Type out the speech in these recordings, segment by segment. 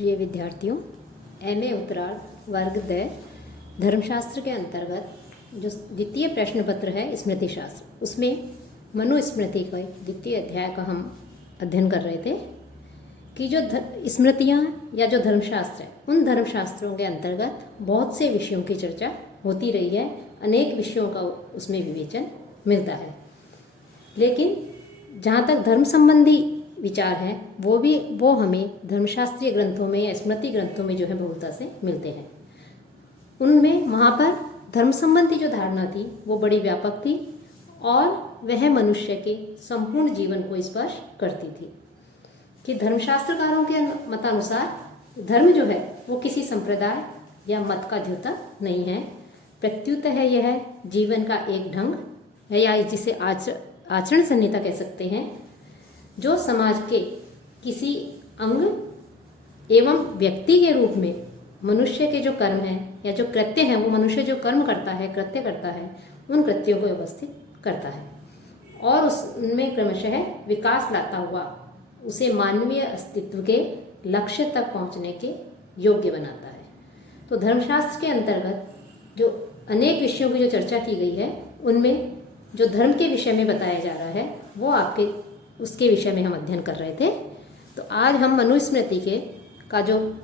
प्रिय विद्यार्थियों, एमए उत्तरार्ध वर्ग द धर्मशास्त्र के अंतर्गत जो द्वितीय प्रश्न पत्र है स्मृति शास्त्र, उसमें मनुस्मृति का द्वितीय अध्याय का हम अध्ययन कर रहे थे कि जो स्मृतियाँ या जो धर्मशास्त्र है, उन धर्मशास्त्रों के अंतर्गत बहुत से विषयों की चर्चा होती रही है। अनेक विषयों का उसमें विवेचन मिलता है, लेकिन जहाँ तक धर्म संबंधी विचार हैं वो हमें धर्मशास्त्रीय ग्रंथों में या स्मृति ग्रंथों में जो है बहुलता से मिलते हैं। उनमें वहाँ पर धर्म संबंधी जो धारणा थी वो बड़ी व्यापक थी और वह मनुष्य के संपूर्ण जीवन को स्पर्श करती थी कि धर्मशास्त्रकारों के मतानुसार धर्म जो है वो किसी संप्रदाय या मत का द्योतक नहीं है, प्रत्युत है यह जीवन का एक ढंग है या जिसे आचरण संहिता कह सकते हैं, जो समाज के किसी अंग एवं व्यक्ति के रूप में मनुष्य के जो कर्म हैं या जो कृत्य हैं, वो मनुष्य जो कर्म करता है, कृत्य करता है, उन कृत्यों को व्यवस्थित करता है और उसमें क्रमशः विकास लाता हुआ उसे मानवीय अस्तित्व के लक्ष्य तक पहुंचने के योग्य बनाता है। तो धर्मशास्त्र के अंतर्गत जो अनेक विषयों की जो चर्चा की गई है, उनमें जो धर्म के विषय में बताया जा रहा है वो उसके विषय में हम अध्ययन कर रहे थे। तो आज हम मनुस्मृति का जो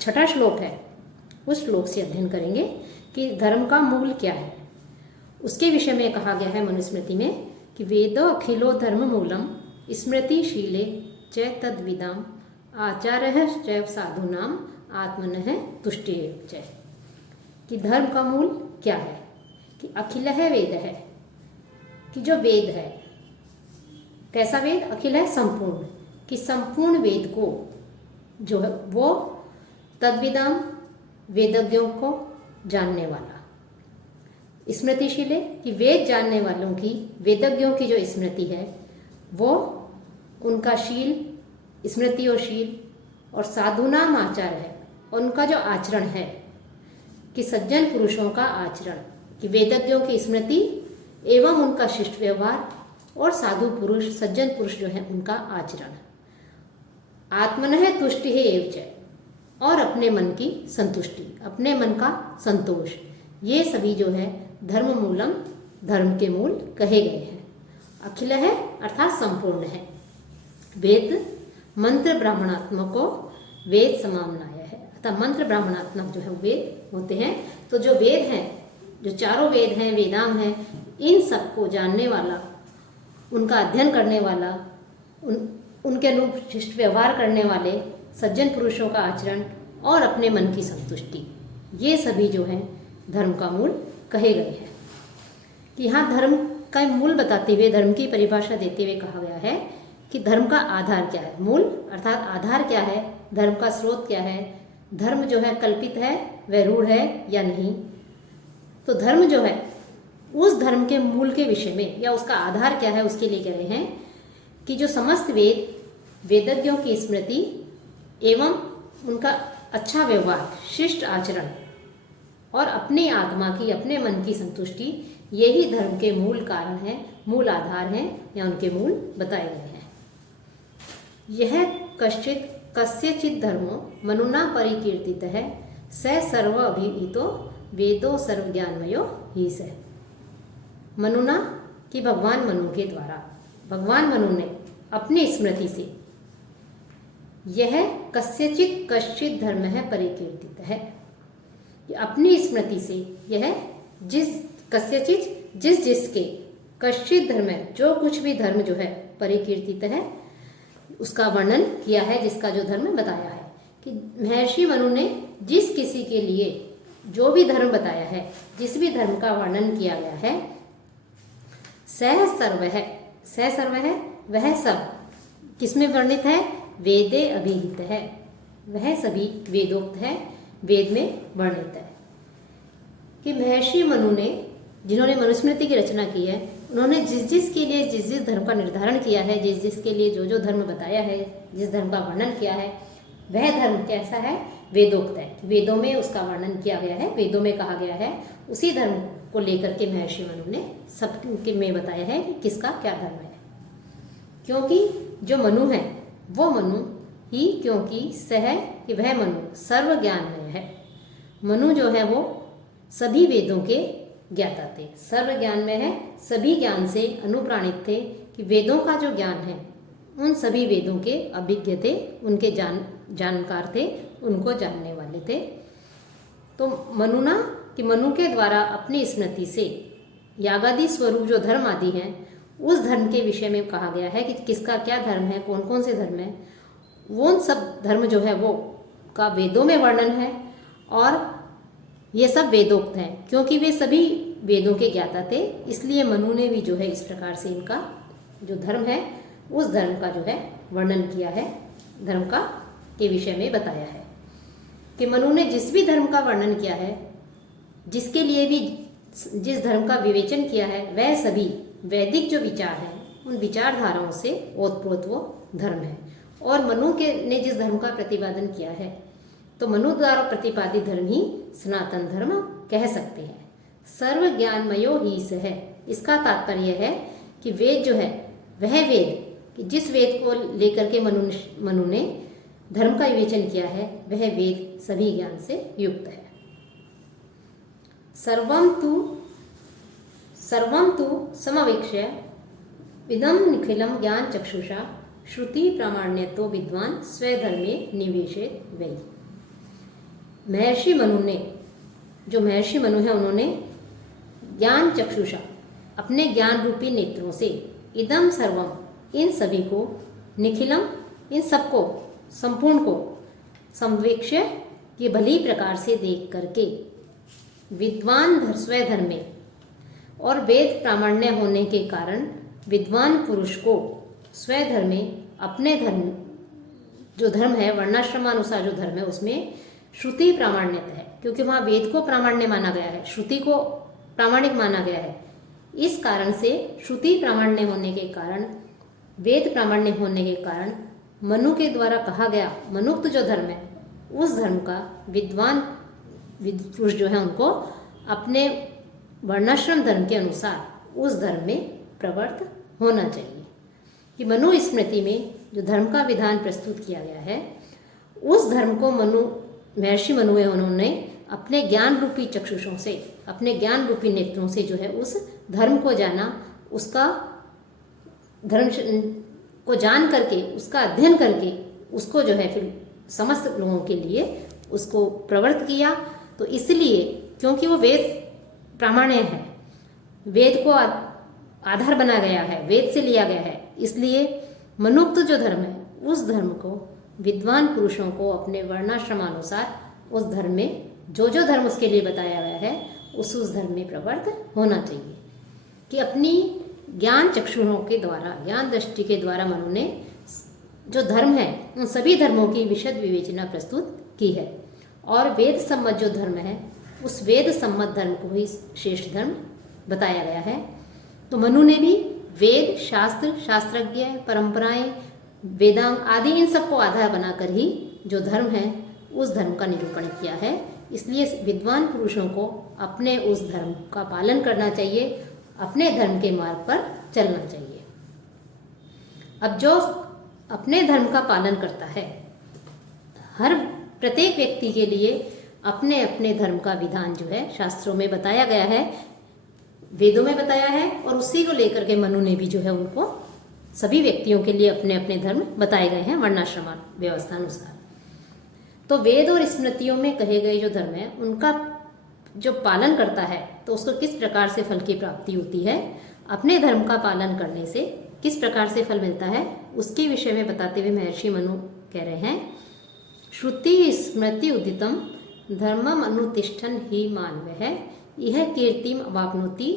6वां श्लोक है उस श्लोक से अध्ययन करेंगे कि धर्म का मूल क्या है। उसके विषय में कहा गया है मनुस्मृति में कि वेदो अखिलो धर्म मूलम स्मृतिशीले च तद्विदाम आचार्य चैव साधूनाम आत्मनः तुष्टिरेव च। कि धर्म का मूल क्या है, कि अखिल है वेद है, कि जो वेद है कैसा वेद, अखिल है संपूर्ण, कि संपूर्ण वेद को जो है वो तद्विदाम वेदज्ञों को जानने वाला, स्मृतिशीले कि वेद जानने वालों की, वेदज्ञों की जो स्मृति है वो उनका शील, स्मृति और शील और साधुनाम आचार है, और उनका जो आचरण है कि सज्जन पुरुषों का आचरण, कि वेदज्ञों की स्मृति एवं उनका शिष्ट व्यवहार और साधु पुरुष, सज्जन पुरुष जो है उनका आचरण, आत्मनः तुष्टि है एव च, और अपने मन की संतुष्टि, अपने मन का संतोष, ये सभी जो है धर्म मूलम, धर्म के मूल कहे गए हैं। अखिल है अर्थात संपूर्ण है, वेद मंत्र ब्राह्मणात्मको वेद समामनाय है, अर्थात मंत्र ब्राह्मणात्मक जो है वेद होते हैं। तो जो वेद हैं, जो चारों वेद हैं, वेदांग हैं, इन सबको जानने वाला, उनका अध्ययन करने वाला, उनके अनुरूप शिष्ट व्यवहार करने वाले, सज्जन पुरुषों का आचरण और अपने मन की संतुष्टि, ये सभी जो है धर्म का मूल कहे गए हैं। कि यहाँ धर्म का मूल बताते हुए, धर्म की परिभाषा देते हुए कहा गया है कि धर्म का आधार क्या है। मूल अर्थात आधार क्या है, धर्म का स्रोत क्या है, धर्म जो है कल्पित है, वह रूढ़ है या नहीं। तो धर्म जो है उस धर्म के मूल के विषय में या उसका आधार क्या है उसके लिए कह रहे हैं कि जो समस्त वेद, वेदज्ञों की स्मृति एवं उनका अच्छा व्यवहार, शिष्ट आचरण और अपनी आत्मा की, अपने मन की संतुष्टि, यही धर्म के मूल कारण है, मूल आधार हैं या उनके मूल बताए गए हैं। यह कस्यचित् धर्मो मनुना परिकीर्तित है, स सर्व अभिहितो वेदो सर्वज्ञानमयो ही स। मनुना कि भगवान मनु के द्वारा, भगवान मनु ने अपनी स्मृति से यह कस्यचित् धर्म है परिकीर्तित है, अपनी स्मृति से यह जिसके कश्चित धर्म है, जो कुछ भी धर्म जो है परिकीर्तित है, उसका वर्णन किया है, जिसका जो धर्म बताया है। कि महर्षि मनु ने जिस किसी के लिए जो भी धर्म बताया है, जिस भी धर्म का वर्णन किया गया है, सह सर्व है, वह सब किसमें वर्णित है, वेदे अभिहित है, वह सभी वेदोक्त है, वेद में वर्णित है। कि महर्षि मनु ने, जिन्होंने मनुस्मृति की रचना की है, उन्होंने जिस के लिए जिस धर्म का निर्धारण किया है, जिस के लिए जो धर्म बताया है, जिस धर्म का वर्णन किया है, वह धर्म कैसा है, वेदोक्त है। वेदों में उसका वर्णन किया गया है, वेदों में कहा गया है, उसी धर्म को लेकर के महर्षि मनु ने सब में बताया है कि किसका क्या धर्म है। क्योंकि जो मनु है वो मनु ही क्योंकि सह कि वह मनु सर्व ज्ञानमय है। मनु जो है वो सभी वेदों के ज्ञाता थे, सर्व ज्ञान में है, सभी ज्ञान से अनुप्राणित थे कि वेदों का जो ज्ञान है उन सभी वेदों के अभिज्ञ थे, उनके जानकार थे, उनको जानने वाले थे। तो मनुना कि मनु के द्वारा अपनी स्मृति से यागादि स्वरूप जो धर्म आदि हैं उस धर्म के विषय में कहा गया है कि किसका क्या धर्म है, कौन कौन से धर्म है, वो सब धर्म जो है वो का वेदों में वर्णन है और ये सब वेदोक्त हैं। क्योंकि वे सभी वेदों के ज्ञाता थे इसलिए मनु ने भी जो है इस प्रकार से इनका जो धर्म है उस धर्म का जो है वर्णन किया है, धर्म का के विषय में बताया है कि मनु ने जिस भी धर्म का वर्णन किया है, जिसके लिए भी जिस धर्म का विवेचन किया है, वह सभी वैदिक जो विचार हैं उन विचारधाराओं से ओतप्रोत वो धर्म है। और मनु के ने जिस धर्म का प्रतिपादन किया है तो मनु द्वारा प्रतिपादित धर्म ही सनातन धर्म कह सकते हैं। सर्व ज्ञानमयो ही स है, इसका तात्पर्य है कि वेद जो है वह वेद कि जिस वेद को लेकर के मनु ने धर्म का विवेचन किया है वह वेद सभी ज्ञान से युक्त है। सर्वं तु समवेक्ष्य इदं निखिलं ज्ञान चक्षुषा श्रुति प्रामाण्यतो विद्वान स्वधर्मे निवेशेत वै। महर्षि मनु ने, जो महर्षि मनु है, उन्होंने ज्ञान चक्षुषा अपने ज्ञान रूपी नेत्रों से इदम सर्वम इन सभी को, निखिलम इन सबको, संपूर्ण को, संवेक्ष्य ये भली प्रकार से देख करके विद्वान स्वधर्म में और वेद प्रामाण्य होने के कारण विद्वान पुरुष को स्वधर्म में अपने धर्म जो धर्म है वर्णाश्रमानुसार जो धर्म है उसमें श्रुति प्रामाण्यता है, क्योंकि वहाँ वेद को प्रामाण्य माना गया है, श्रुति को प्रामाणिक माना गया है। इस कारण से श्रुति प्रामाण्य होने के कारण, वेद प्रामाण्य होने के कारण मनु के द्वारा कहा गया मनुक्त जो धर्म है उस धर्म का विद्वान पुरुष जो है उनको अपने वर्णाश्रम धर्म के अनुसार उस धर्म में प्रवृत्त होना चाहिए। कि मनु स्मृति में जो धर्म का विधान प्रस्तुत किया गया है उस धर्म को महर्षि मनु है उन्होंने अपने ज्ञान रूपी चक्षुषों से, अपने ज्ञान रूपी नेत्रों से जो है उस धर्म को जाना, उसका धर्म को जान करके, उसका अध्ययन करके उसको जो है फिर समस्त लोगों के लिए उसको प्रवृत्त किया। तो इसलिए क्योंकि वो वेद प्रामाण्य है, वेद को आधार बना गया है, वेद से लिया गया है, इसलिए मनुक्त जो धर्म है उस धर्म को विद्वान पुरुषों को अपने वर्णाश्रमानुसार उस धर्म में जो जो धर्म उसके लिए बताया गया है उस धर्म में प्रवृत्त होना चाहिए। कि अपनी ज्ञान चक्षुओं के द्वारा, ज्ञान दृष्टि के द्वारा मनु ने जो धर्म है उन सभी धर्मों की विशद विवेचना प्रस्तुत की है और वेद सम्मत जो धर्म है उस वेद सम्मत धर्म को ही श्रेष्ठ धर्म बताया गया है। तो मनु ने भी वेद, शास्त्र, शास्त्रज्ञ, परंपराएं, वेदांग आदि इन सबको आधार बनाकर ही जो धर्म है उस धर्म का निरूपण किया है। इसलिए विद्वान पुरुषों को अपने उस धर्म का पालन करना चाहिए, अपने धर्म के मार्ग पर चलना चाहिए। अब जो अपने धर्म का पालन करता है, हर प्रत्येक व्यक्ति के लिए अपने अपने धर्म का विधान जो है शास्त्रों में बताया गया है, वेदों में बताया है और उसी को लेकर के मनु ने भी जो है उनको सभी व्यक्तियों के लिए अपने अपने धर्म बताए गए हैं वर्णाश्रम व्यवस्था अनुसार। तो वेद और स्मृतियों में कहे गए जो धर्म है उनका जो पालन करता है तो उसको किस प्रकार से फल की प्राप्ति होती है, अपने धर्म का पालन करने से किस प्रकार से फल मिलता है, उसके विषय में बताते हुए महर्षि मनु कह रहे हैं, श्रुति स्मृति उदितम धर्मम अनुतिष्ठन ही मानव है, यह कीर्तिम अवाप्नोति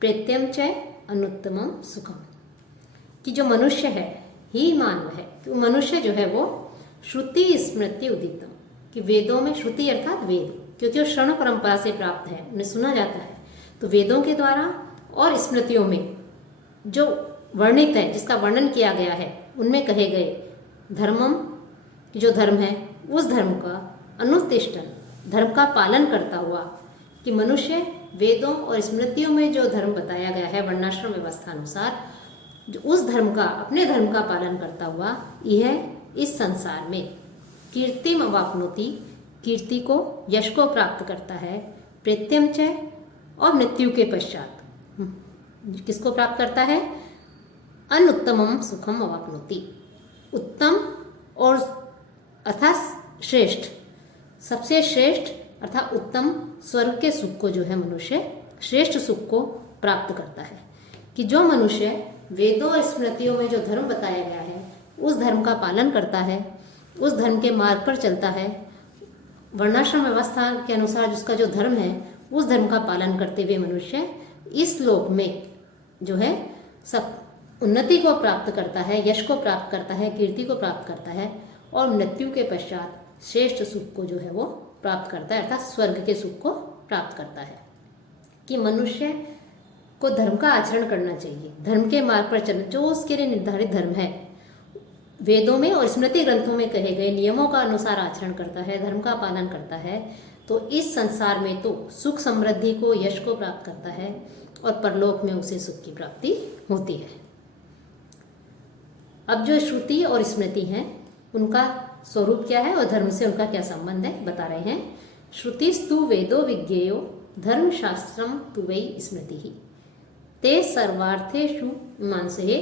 प्रेत्यम च अनुत्तमम सुखम। कि जो मनुष्य है ही मानव है, तो मनुष्य जो है वो श्रुति स्मृति उदितम, कि वेदों में, श्रुति अर्थात वेद, क्योंकि वो श्रवण परंपरा से प्राप्त है, उन्हें सुना जाता है, तो वेदों के द्वारा और स्मृतियों में जो वर्णित है, जिसका वर्णन किया गया है, उनमें कहे गए धर्मम, जो धर्म है उस धर्म का अनुतिष्ठन, धर्म का पालन करता हुआ, कि मनुष्य वेदों और स्मृतियों में जो धर्म बताया गया है वर्णाश्रम व्यवस्था अनुसार, जो उस धर्म का, अपने धर्म का पालन करता हुआ, यह इस संसार में कीर्तिम अवाप्नोति, कीर्ति को, यश को प्राप्त करता है, प्रेत्यम च, और मृत्यु के पश्चात किसको प्राप्त करता है? अनुत्तमम सुखम अवाप्नोति, उत्तम और अर्थात श्रेष्ठ, सबसे श्रेष्ठ अर्थात उत्तम स्वर्ग के सुख को जो है मनुष्य श्रेष्ठ सुख को प्राप्त करता है। कि जो मनुष्य वेदों और स्मृतियों में जो धर्म बताया गया है उस धर्म का पालन करता है, उस धर्म के मार्ग पर चलता है, वर्णाश्रम व्यवस्था के अनुसार जिसका जो धर्म है उस धर्म का पालन करते हुए मनुष्य इस लोक में जो है सब उन्नति को प्राप्त करता है, यश को प्राप्त करता है, कीर्ति को प्राप्त करता है, और मृत्यु के पश्चात श्रेष्ठ सुख को जो है वो प्राप्त करता है, अर्थात स्वर्ग के सुख को प्राप्त करता है। कि मनुष्य को धर्म का आचरण करना चाहिए, धर्म के मार्ग पर चलना, जो उसके लिए निर्धारित धर्म है, वेदों में और स्मृति ग्रंथों में कहे गए नियमों का अनुसार आचरण करता है, धर्म का पालन करता है, तो इस संसार में तो सुख समृद्धि को, यश को प्राप्त करता है, और परलोक में उसे सुख की प्राप्ति होती है। अब जो श्रुति और स्मृति हैं उनका स्वरूप क्या है और धर्म से उनका क्या संबंध है बता रहे हैं। श्रुतिस्तु वेदो विज्ञेयो धर्मशास्त्रम तु वै स्मृति ही ते सर्वार्थेषु मीमांसये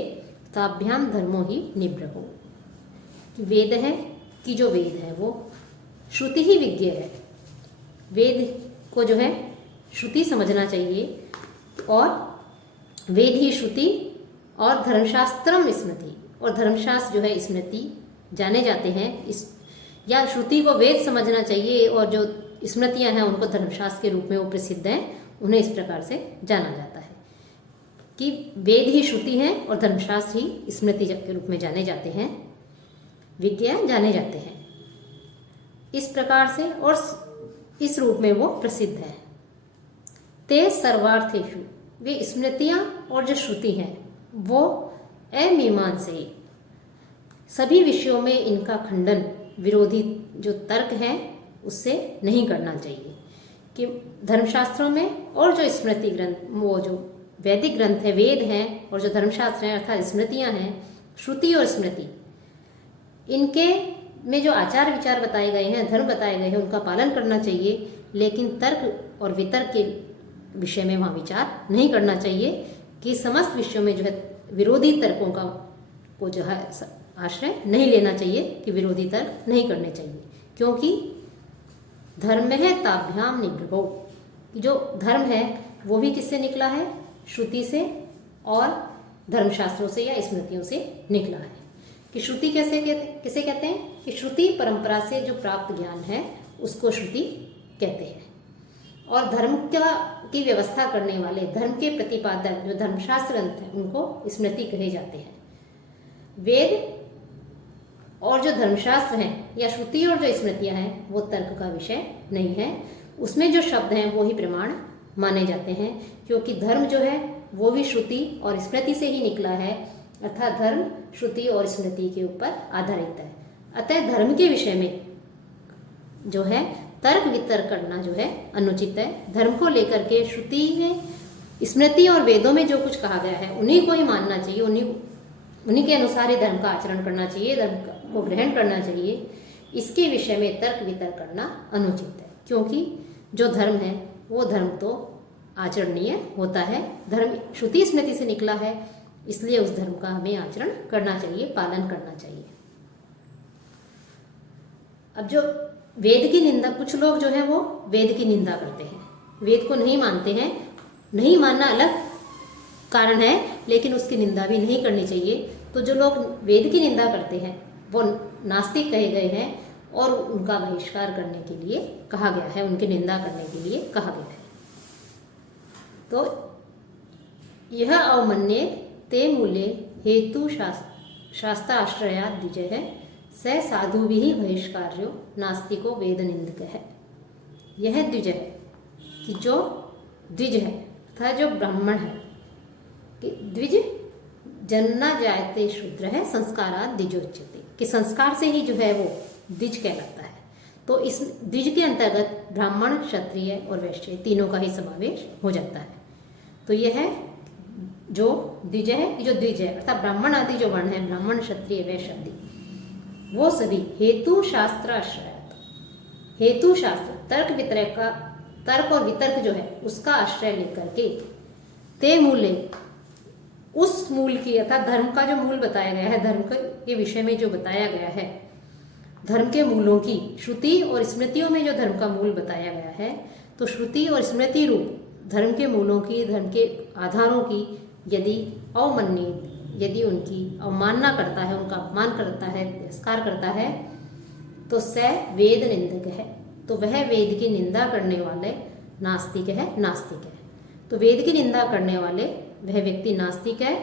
ताभ्याम धर्मो ही निब्रहो। वेद है कि जो वेद है वो श्रुति ही विज्ञ है, वेद को जो है श्रुति समझना चाहिए, और वेद ही श्रुति और धर्मशास्त्रम स्मृति, और धर्मशास्त्र जो है स्मृति जाने जाते हैं। इस या श्रुति को वेद समझना चाहिए और जो स्मृतियां हैं उनको धर्मशास्त्र के रूप में वो प्रसिद्ध हैं, उन्हें इस प्रकार से जाना जाता है कि वेद ही श्रुति हैं और धर्मशास्त्र ही स्मृति के रूप में जाने जाते हैं, विज्ञान जाने जाते हैं इस प्रकार से, और इस रूप में वो प्रसिद्ध है। ते सर्वार्थेषु, वे स्मृतियां और जो श्रुति हैं वो अमीमांसये, सभी विषयों में इनका खंडन, विरोधी जो तर्क है उससे नहीं करना चाहिए। कि धर्मशास्त्रों में और जो स्मृति ग्रंथ, वो जो वैदिक ग्रंथ है, वेद हैं, और जो धर्मशास्त्र हैं अर्थात स्मृतियां हैं, श्रुति और स्मृति, इनके में जो आचार विचार बताए गए हैं, धर्म बताए गए हैं, उनका पालन करना चाहिए, लेकिन तर्क और वितर्क के विषय में वहाँ विचार नहीं करना चाहिए। कि समस्त विषयों में जो है विरोधी तर्कों का को जो है आश्रय नहीं लेना चाहिए, कि विरोधी तर्क नहीं करने चाहिए, क्योंकि धर्म है ताभ्याम निग्रहो, जो धर्म है वो भी किससे निकला है? श्रुति से और धर्मशास्त्रों से या स्मृतियों से निकला है। कि श्रुति किसे कहते हैं? कि श्रुति परंपरा से जो प्राप्त ज्ञान है उसको श्रुति कहते हैं, और धर्म की व्यवस्था करने वाले, धर्म के प्रतिपादक जो धर्मशास्त्र ग्रंथ हैं उनको स्मृति कहे जाते हैं। वेद और जो धर्मशास्त्र हैं या श्रुति और जो स्मृतियां हैं वो तर्क का विषय नहीं है, उसमें जो शब्द हैं वो ही प्रमाण माने जाते हैं, क्योंकि धर्म जो है वो भी श्रुति और स्मृति से ही निकला है, अर्थात धर्म श्रुति और स्मृति के ऊपर आधारित है। अतः धर्म के विषय में जो है तर्क वितर्क करना जो है अनुचित है। धर्म को लेकर के श्रुति में, स्मृति और वेदों में जो कुछ कहा गया है उन्हीं को ही मानना चाहिए, उन्हीं के अनुसार ही धर्म का आचरण करना चाहिए, धर्म को ग्रहण करना चाहिए। इसके विषय में तर्क वितर्क करना अनुचित है, क्योंकि जो धर्म है वो धर्म तो आचरणीय होता है, धर्म श्रुति स्मृति से निकला है, इसलिए उस धर्म का हमें आचरण करना चाहिए, पालन करना चाहिए। अब जो वेद की निंदा, कुछ लोग जो है वो वेद की निंदा करते हैं, वेद को नहीं मानते हैं, नहीं मानना अलग कारण है, लेकिन उसकी निंदा भी नहीं करनी चाहिए। तो जो लोग वेद की निंदा करते हैं वो नास्तिक कहे गए हैं, और उनका बहिष्कार करने के लिए कहा गया है, उनकी निंदा करने के लिए कहा गया है। तो यह अवमन्ये ते मूले हेतु शास्त्राश्रया द्विजय है, स साधु भी बहिष्कार्यो नास्तिको वेद निंदक है। यह द्विज है कि जो द्विज है अर्थात जो ब्राह्मण है, कि द्विज जन्ना जायते शूद्र है, संस्कारात् द्विजोच्यते, कि संस्कार से ही जो है वो द्विज कहलाता है। तो इस द्विज के अंतर्गत ब्राह्मण, क्षत्रिय और वैश्य तीनों का ही समावेश हो जाता है। तो यह है जो द्विज है, जो द्विज है अर्थात ब्राह्मण आदि जो वर्ण है, ब्राह्मण, क्षत्रिय, वैश्य आदि, वो सभी हेतु शास्त्र आश्रयात, हेतु शास्त्र तर्क और वितर्क जो है उसका आश्रय लेकर के ते मूल्य, उस मूल की अर्थात धर्म का जो मूल बताया गया है, धर्म के विषय में जो बताया गया है, धर्म के मूलों की श्रुति और स्मृतियों में जो धर्म का मूल बताया गया है, तो श्रुति और स्मृति रूप धर्म के मूलों की, धर्म के आधारों की यदि अवमान्य, यदि उनकी अवमानना करता है, उनका अपमान करता है, तिरस्कार करता है, तो स वेद निंदक है, तो वह वेद की निंदा करने वाले नास्तिक है, नास्तिक है। तो वेद की निंदा करने वाले वह व्यक्ति नास्तिक है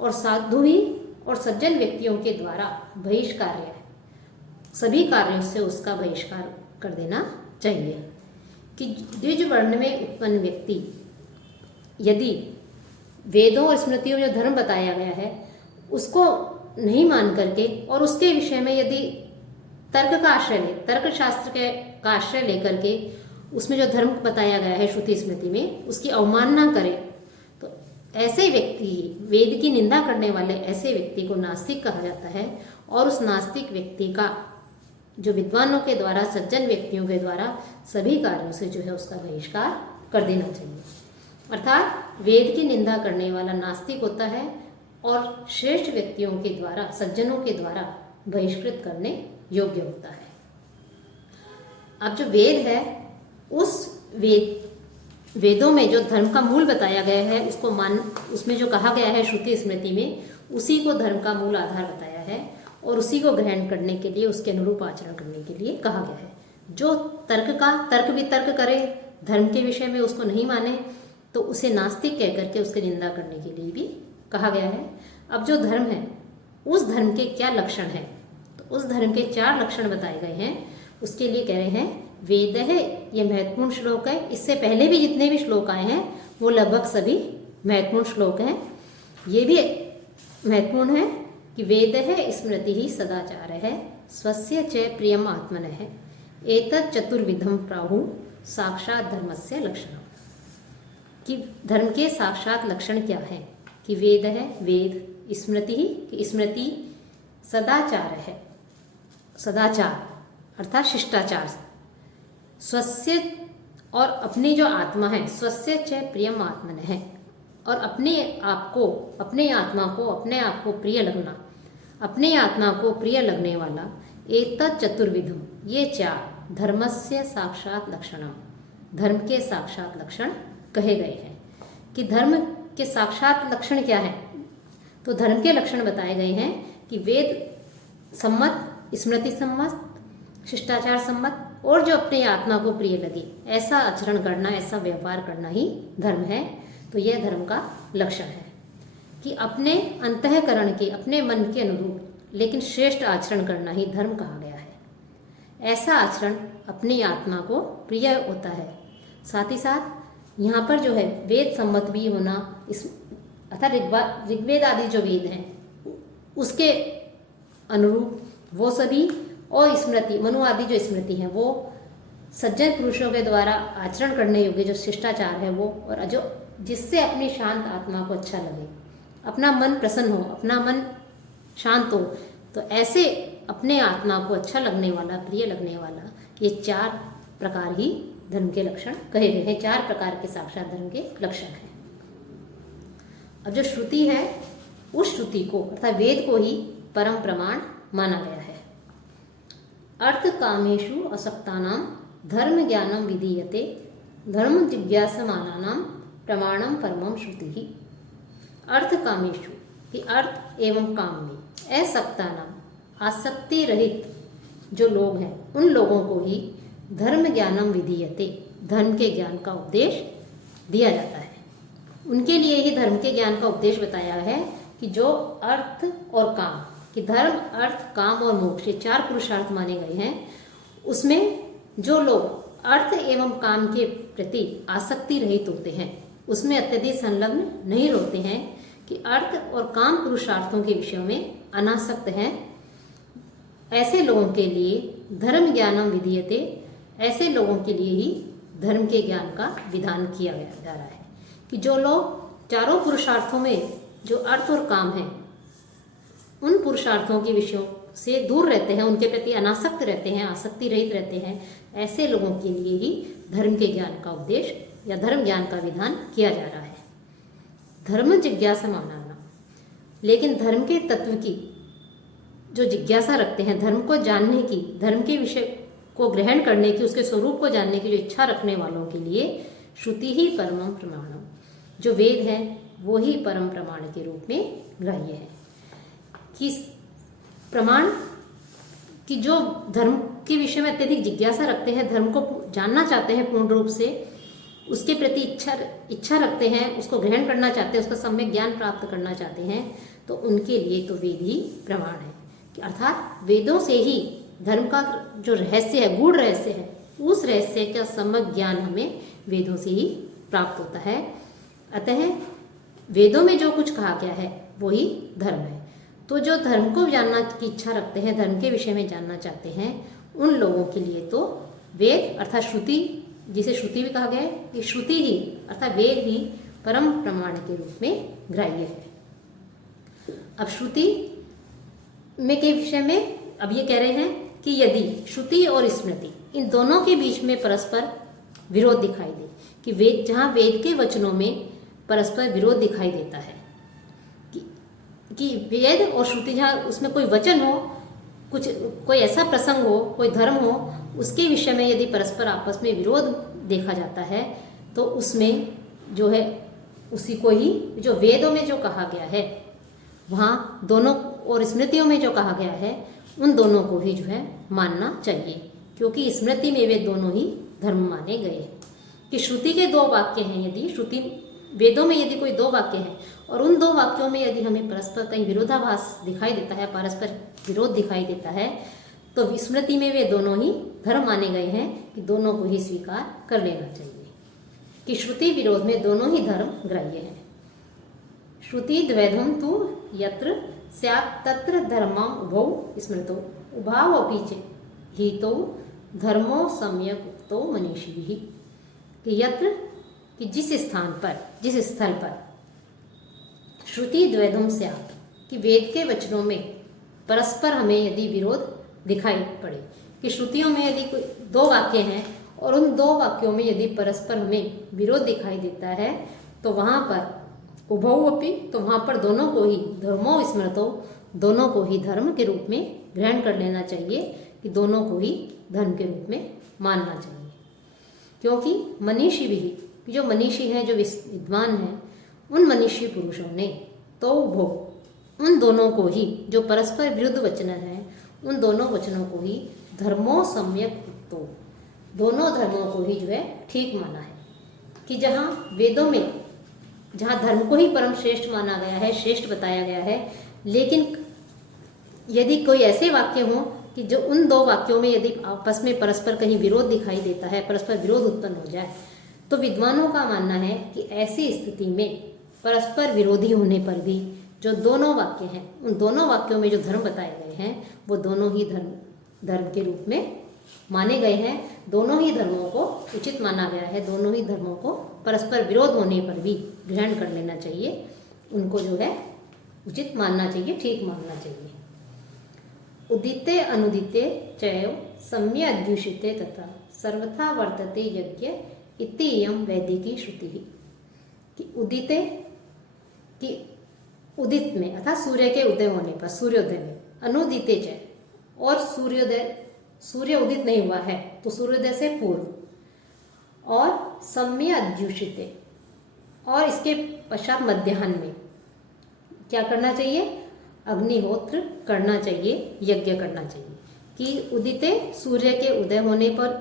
और साधु ही और सज्जन व्यक्तियों के द्वारा बहिष्कार्य है, सभी कार्यों से उसका बहिष्कार कर देना चाहिए। कि द्विज वर्ण में उत्पन्न व्यक्ति यदि वेदों और स्मृतियों में जो धर्म बताया गया है उसको नहीं मान करके और उसके विषय में यदि तर्क का आश्रय ले, तर्क शास्त्र का आश्रय लेकर के उसमें जो धर्म बताया गया है श्रुति स्मृति में उसकी अवमानना करे, तो ऐसे व्यक्ति, वेद की निंदा करने वाले ऐसे व्यक्ति को नास्तिक कहा जाता है। और उस नास्तिक व्यक्ति का जो विद्वानों के द्वारा, सज्जन व्यक्तियों के द्वारा सभी कार्यों से जो है उसका बहिष्कार कर देना चाहिए। अर्थात वेद की निंदा करने वाला नास्तिक होता है और श्रेष्ठ व्यक्तियों के द्वारा, सज्जनों के द्वारा बहिष्कृत करने योग्य होता है। अब जो वेद है, उस वेदों में जो धर्म का मूल बताया गया है उसको उसमें जो कहा गया है श्रुति स्मृति में, उसी को धर्म का मूल आधार बताया है और उसी को ग्रहण करने के लिए, उसके अनुरूप आचरण करने के लिए कहा गया है। जो तर्क वितर्क करे, धर्म के विषय में उसको नहीं माने, तो उसे नास्तिक कह करके उसकी निंदा करने के लिए भी कहा गया है। अब जो धर्म है उस धर्म के क्या लक्षण हैं, तो उस धर्म के 4 लक्षण बताए गए हैं। उसके लिए कह रहे हैं वेद है, ये महत्वपूर्ण श्लोक है। इससे पहले भी जितने भी श्लोक आए हैं वो लगभग सभी महत्वपूर्ण श्लोक हैं। ये भी महत्वपूर्ण है कि वेद है स्मृति ही सदाचार है, स्वस्य च प्रियम आत्मन है, एतत् चतुर्विधम प्राहु साक्षात धर्मस्य लक्षणम। कि धर्म के साक्षात लक्षण क्या है, कि वेद है, वेद स्मृति ही, स्मृति सदाचार है, सदाचार अर्थात शिष्टाचार, स्वस्य और अपनी जो आत्मा है, स्वस्य च प्रियम आत्मन है, और अपने आप को, अपने आत्मा को, अपने आप को प्रिय लगना, अपने आत्मा को प्रिय लगने वाला, एतत् चतुर्विधम, ये 4 धर्मस्य साक्षात लक्षणम, धर्म के साक्षात लक्षण कहे गए हैं। कि धर्म के साक्षात लक्षण क्या है, तो धर्म के लक्षण बताए गए हैं कि वेद सम्मत, स्मृति सम्मत, शिष्टाचार सम्मत, और जो अपने आत्मा को प्रिय लगे ऐसा आचरण करना, ऐसा व्यवहार करना ही धर्म है। तो यह धर्म का लक्षण है कि अपने अंतःकरण के, अपने मन के अनुरूप लेकिन श्रेष्ठ आचरण करना ही धर्म कहा गया है। ऐसा आचरण अपनी आत्मा को प्रिय होता है। साथ ही साथ यहाँ पर जो है वेद सम्मत भी होना, इस अर्थात ऋग्वेद आदि जो वेद हैं उसके अनुरूप वो सभी, और स्मृति, मनु आदि जो स्मृति हैं वो सज्जन पुरुषों के द्वारा आचरण करने योग्य जो शिष्टाचार है वो, और जो जिससे अपनी शांत आत्मा को अच्छा लगे, अपना मन प्रसन्न हो, अपना मन शांत हो, तो ऐसे अपने आत्मा को अच्छा लगने वाला, प्रिय लगने वाला, ये 4 प्रकार ही धर्म के लक्षण कहे गए हैं। 4 प्रकार के साक्षात धर्म के लक्षण हैं। अब जो श्रुति है उस श्रुति को अर्थात वेद को ही परम प्रमाण माना गया है। अर्थ कामेषु असक्तानाम धर्म ज्ञानम विधीयते, धर्म जिज्ञासमानानाम प्रमाणम परमम श्रुति ही। अर्थ कामेषु कि अर्थ एवं काम में, असक्तानाम आसक्ति रहित जो लोग हैं उन लोगों को ही धर्म ज्ञानम विधीयते, धर्म के ज्ञान का उपदेश दिया जाता है। उनके लिए ही धर्म के ज्ञान का उपदेश बताया है कि जो अर्थ और काम, कि धर्म, अर्थ, काम और मोक्ष, ये 4 पुरुषार्थ माने गए हैं। उसमें जो लोग अर्थ एवं काम के प्रति आसक्ति रहित होते हैं, उसमें अत्यधिक संलग्न नहीं होते हैं, कि अर्थ और काम पुरुषार्थों के विषयों में अनासक्त हैं, ऐसे लोगों के लिए धर्म ज्ञानम विधीयते, ऐसे लोगों के लिए ही धर्म के ज्ञान का विधान किया जा रहा है। कि जो लोग चारों पुरुषार्थों में जो अर्थ और काम है उन पुरुषार्थों के विषयों से दूर रहते हैं, उनके प्रति अनासक्त रहते हैं, आसक्ति रहित रहते हैं, ऐसे लोगों के लिए ही धर्म के ज्ञान का उपदेश या धर्म ज्ञान का विधान किया जा रहा है। धर्म जिज्ञासा मानाना, लेकिन धर्म के तत्व की जो जिज्ञासा रखते हैं, धर्म को जानने की, धर्म के विषय को ग्रहण करने की, उसके स्वरूप को जानने की जो इच्छा रखने वालों के लिए श्रुति ही परमं प्रमाणम, जो वेद है वो ही परम प्रमाण के रूप में ग्राह्य है। कि प्रमाण की जो धर्म के विषय में अत्यधिक जिज्ञासा रखते हैं, धर्म को जानना चाहते हैं पूर्ण रूप से, उसके प्रति इच्छा रखते हैं, उसको ग्रहण करना चाहते हैं, उसका सम्यक ज्ञान प्राप्त करना चाहते हैं, तो उनके लिए तो वेद ही प्रमाण है। अर्थात वेदों से ही धर्म का जो रहस्य है, गूढ़ रहस्य है, उस रहस्य का सम्यक ज्ञान हमें वेदों से ही प्राप्त होता है। अतः वेदों में जो कुछ कहा गया है वो ही धर्म है। तो जो धर्म को जानना की इच्छा रखते हैं, धर्म के विषय में जानना चाहते हैं, उन लोगों के लिए तो वेद अर्थात श्रुति, जिसे श्रुति भी कहा गया है, कि श्रुति ही अर्थात वेद ही परम प्रमाण के रूप में ग्राह्य है। अब श्रुति में के विषय में अब ये कह रहे हैं कि यदि श्रुति और स्मृति इन दोनों के बीच में परस्पर विरोध दिखाई दे, कि वेद, जहाँ वेद के वचनों में परस्पर विरोध दिखाई देता है, कि वेद और श्रुति जहाँ उसमें कोई वचन हो, कुछ कोई ऐसा प्रसंग हो, कोई धर्म हो, उसके विषय में यदि परस्पर आपस में विरोध देखा जाता है, तो उसमें जो है उसी को ही, जो वेदों में जो कहा गया है वहाँ दोनों, और स्मृतियों में जो कहा गया है उन दोनों को ही जो है मानना चाहिए, क्योंकि स्मृति में वे दोनों ही धर्म माने गए हैं। कि श्रुति के दो वाक्य हैं, यदि श्रुति वेदों में यदि कोई दो वाक्य हैं और उन दो वाक्यों में यदि हमें परस्पर कहीं विरोधाभास दिखाई देता है, परस्पर विरोध दिखाई देता है, तो स्मृति में वे दोनों ही धर्म माने गए हैं, कि दोनों को ही स्वीकार कर लेना चाहिए, कि श्रुति विरोध में दोनों ही धर्म ग्राह्य हैं। श्रुति द्वैधम तु यत्र स्यात् तत्र धर्मम उभौ स्मृतौ उभाव अपि हितौ धर्मो सम्यक उक्तो मनीषिभिः। कि यत्र, कि जिस स्थान पर, जिस स्थल पर श्रुति द्वैधम स्यात्, कि वेद के वचनों में परस्पर हमें यदि विरोध दिखाई पड़े, कि श्रुतियों में यदि कोई दो वाक्य हैं और उन दो वाक्यों में यदि परस्पर हमें विरोध दिखाई देता है, तो वहाँ पर उभौ अपि, तो वहाँ पर दोनों को ही धर्मो स्मृतो, दोनों को ही धर्म के रूप में ग्रहण कर लेना चाहिए, कि दोनों को ही धर्म के रूप में मानना चाहिए। क्योंकि मनीषी भी, जो मनीषी हैं, जो विद्वान हैं, उन मनीषी पुरुषों ने तो उभौ, उन दोनों को ही, जो परस्पर विरुद्ध वचन हैं, उन दोनों वचनों को ही धर्मो सम्यक उक्तो, दोनों धर्मों को ही जो है ठीक माना है। कि जहाँ वेदों में, जहाँ धर्म को ही परम श्रेष्ठ माना गया है, श्रेष्ठ बताया गया है, लेकिन यदि कोई ऐसे वाक्य हों कि जो उन दो वाक्यों में यदि आपस में परस्पर कहीं विरोध दिखाई देता है, परस्पर विरोध उत्पन्न हो जाए, तो विद्वानों का मानना है कि ऐसी स्थिति में परस्पर विरोधी होने पर भी जो दोनों वाक्य हैं, उन दोनों वाक्यों में जो धर्म बताए गए हैं, वो दोनों ही धर्म के रूप में माने गए हैं। दोनों ही धर्मों को उचित माना गया है, दोनों ही धर्मों को परस्पर विरोध होने पर भी ग्रहण कर लेना चाहिए, उनको जो है उचित मानना चाहिए, ठीक मानना चाहिए। उदिते अनुदिते चैव सम्य अध्युषिते तथा सर्वथा वर्तते यज्ञ इत्ययं वैदिकी श्रुति। कि उदिते, कि उदित में अर्थात सूर्य के उदय होने पर, सूर्योदय में, अनुदिते च, और सूर्य उदित नहीं हुआ है तो सूर्योदय से पूर्व, और सम्य अध्युषिते, और इसके पश्चात मध्याह्न में क्या करना चाहिए, अग्निहोत्र करना चाहिए, यज्ञ करना चाहिए। कि उदिते सूर्य के उदय होने पर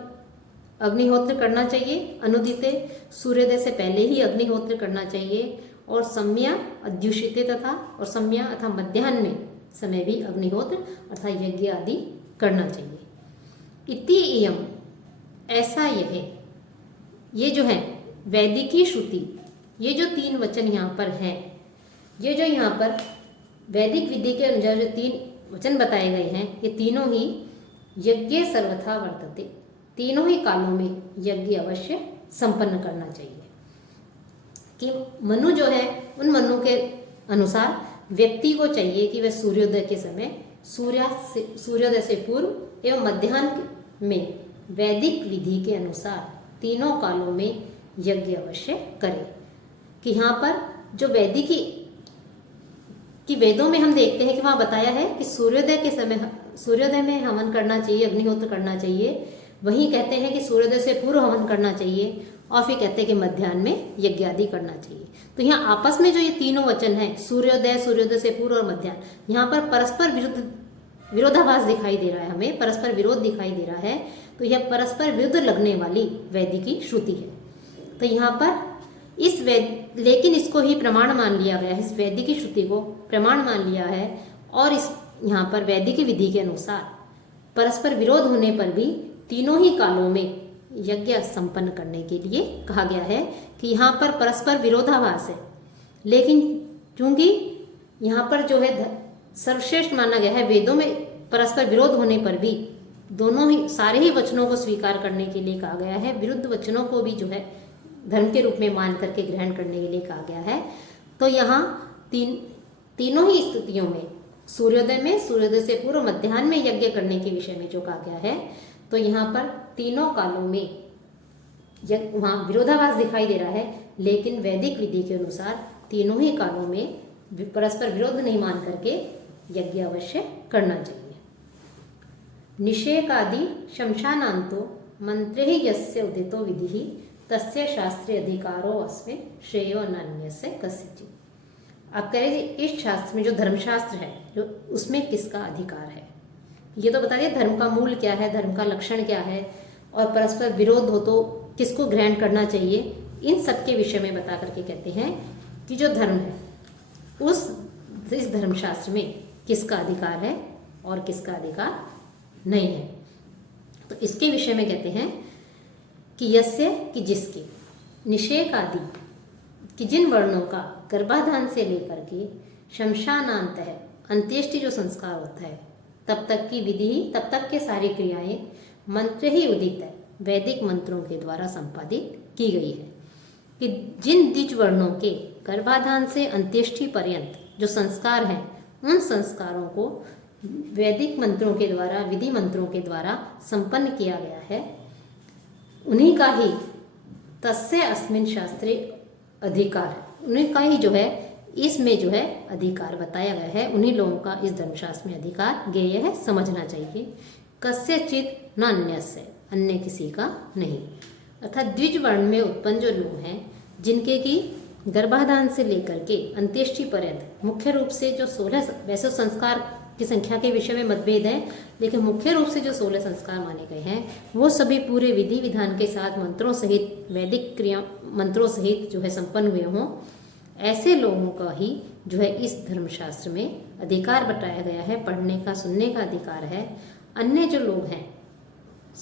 अग्निहोत्र करना चाहिए, अनुदिते सूर्योदय से पहले ही अग्निहोत्र करना चाहिए, और सम्या अध्युषिते तथा, और सम्या अथा मध्याह्न में समय भी अग्निहोत्र अर्थात यज्ञ आदि करना चाहिए। इति इयम, ऐसा यह, ये जो है वैदिकी श्रुति, ये जो तीन वचन यहाँ पर हैं, ये जो यहाँ पर वैदिक विधि के अनुसार जो तीन वचन बताए गए हैं, ये तीनों ही यज्ञ सर्वथा वर्तते, तीनों ही कालों में यज्ञ अवश्य संपन्न करना चाहिए। कि मनु जो है, उन मनु के अनुसार व्यक्ति को चाहिए कि वह सूर्योदय के समय सूर्योदय से पूर्व एवं मध्याह्न में वैदिक विधि के अनुसार तीनों कालों में यज्ञ अवश्य करे। कि यहाँ पर जो वैदिक कि वेदों में हम देखते हैं कि वहां बताया है कि सूर्योदय में हवन करना चाहिए, अग्निहोत्र करना चाहिए। वहीं कहते हैं कि सूर्योदय से पूर्व हवन करना चाहिए और फिर कहते हैं कि मध्याह्न में यज्ञ आदि करना चाहिए। तो यहाँ आपस में जो ये तीनों वचन है, सूर्योदय से पूर्व और मध्याह्न, यहाँ पर परस्पर विरोधाभास दिखाई दे रहा है, हमें परस्पर विरोध दिखाई दे रहा है। तो यह परस्पर विरुद्ध लगने वाली वैदिकी श्रुति है। तो यहाँ पर लेकिन इसको ही प्रमाण मान लिया गया है, इस वैदिकी श्रुति को प्रमाण मान लिया है। और इस यहाँ पर वैदिकी विधि के अनुसार परस्पर विरोध होने पर भी तीनों ही कालों में यज्ञ संपन्न करने के लिए कहा गया है। कि यहाँ पर परस्पर विरोधाभास है, लेकिन क्योंकि यहाँ पर जो है सर्वश्रेष्ठ माना गया है, वेदों में परस्पर विरोध होने पर भी दोनों ही सारे ही वचनों को स्वीकार करने के लिए कहा गया है। विरुद्ध वचनों को भी जो है धर्म के रूप में मान करके ग्रहण करने के लिए कहा गया है। तो यहाँ तीनों ही स्थितियों में सूर्योदय से पूर्व मध्याह्न में यज्ञ करने के विषय में जो कहा गया है, तो यहाँ पर तीनों कालों में वहाँ विरोधाभास दिखाई दे रहा है, लेकिन वैदिक विधि के अनुसार तीनों ही कालों में परस्पर विरोध नहीं मान करके यज्ञ अवश्य करना चाहिए। निषेकादि शमशानांतो मंत्रे ही यस्य उदितो विधि तस्य शास्त्रीय अधिकारो अस्मे श्रेयो अन्यस्य कस्यचित्। आप कह रहे इस शास्त्र में जो धर्मशास्त्र है, जो उसमें किसका अधिकार है, ये तो बता दिया धर्म का मूल क्या है, धर्म का लक्षण क्या है, और परस्पर विरोध हो तो किसको ग्रहण करना चाहिए, इन सब के विषय में बता करके कहते हैं कि जो धर्म है इस धर्मशास्त्र में किसका अधिकार है और किसका अधिकार नहीं है। तो इसके विषय में कहते हैं कि यस्य कि जिसके निषेक आदि कि जिन वर्णों का गर्भाधान से लेकर के शमशानांत है अंत्येष्टि जो संस्कार होता है तब तक की विधि, तब तक के सारी क्रियाएं मंत्र ही उदित है, वैदिक मंत्रों के द्वारा संपादित की गई है। कि जिन द्विज वर्णों के गर्भाधान से अंत्येष्टि पर्यंत जो संस्कार हैं, उन संस्कारों को वैदिक मंत्रों के द्वारा, विधि मंत्रों के द्वारा संपन्न किया गया है। उन्हीं का ही तस्य अस्मिन् शास्त्रे अधिकार है, उन्हीं का ही जो है इसमें जो है अधिकार बताया गया है। उन्हीं लोगों का इस धर्मशास्त्र में अधिकार ज्ञेय है, समझना चाहिए। कस्यचित् न अन्यस्य, अन्य किसी का नहीं। अर्थात द्विज वर्ण में उत्पन्न जो लोग हैं, जिनके की गर्भाधान से लेकर के अंत्येष्टि पर्यंत मुख्य रूप से जो 16, वैसे मंत्रों की संख्या के विषय में मतभेद है, लेकिन मुख्य रूप से जो 16 संस्कार माने गए हैं वो सभी पूरे विधि विधान के साथ मंत्रों सहित, वैदिक क्रिया मंत्रों सहित जो है संपन्न हुए हों, ऐसे लोगों का ही जो है इस धर्मशास्त्र में अधिकार बताया गया है, पढ़ने का, सुनने का अधिकार है। अन्य जो लोग हैं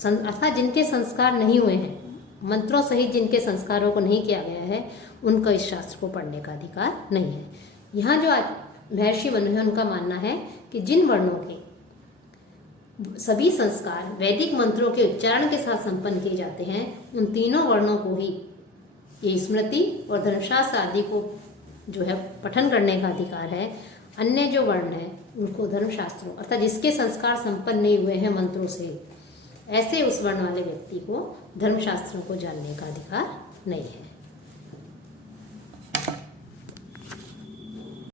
अर्थात जिनके संस्कार नहीं हुए हैं, मंत्रों सहित जिनके संस्कारों को नहीं किया गया है, उनका इस शास्त्र को पढ़ने का अधिकार नहीं है। यहाँ जो महर्षि मनु है उनका मानना है कि जिन वर्णों के सभी संस्कार वैदिक मंत्रों के उच्चारण के साथ संपन्न किए जाते हैं, उन तीनों वर्णों को ही ये स्मृति और धर्मशास्त्र आदि को जो है पठन करने का अधिकार है। अन्य जो वर्ण है उनको धर्मशास्त्रों अर्थात जिसके संस्कार संपन्न नहीं हुए हैं मंत्रों से, ऐसे उस वर्ण वाले व्यक्ति को धर्मशास्त्रों को जानने का अधिकार नहीं है।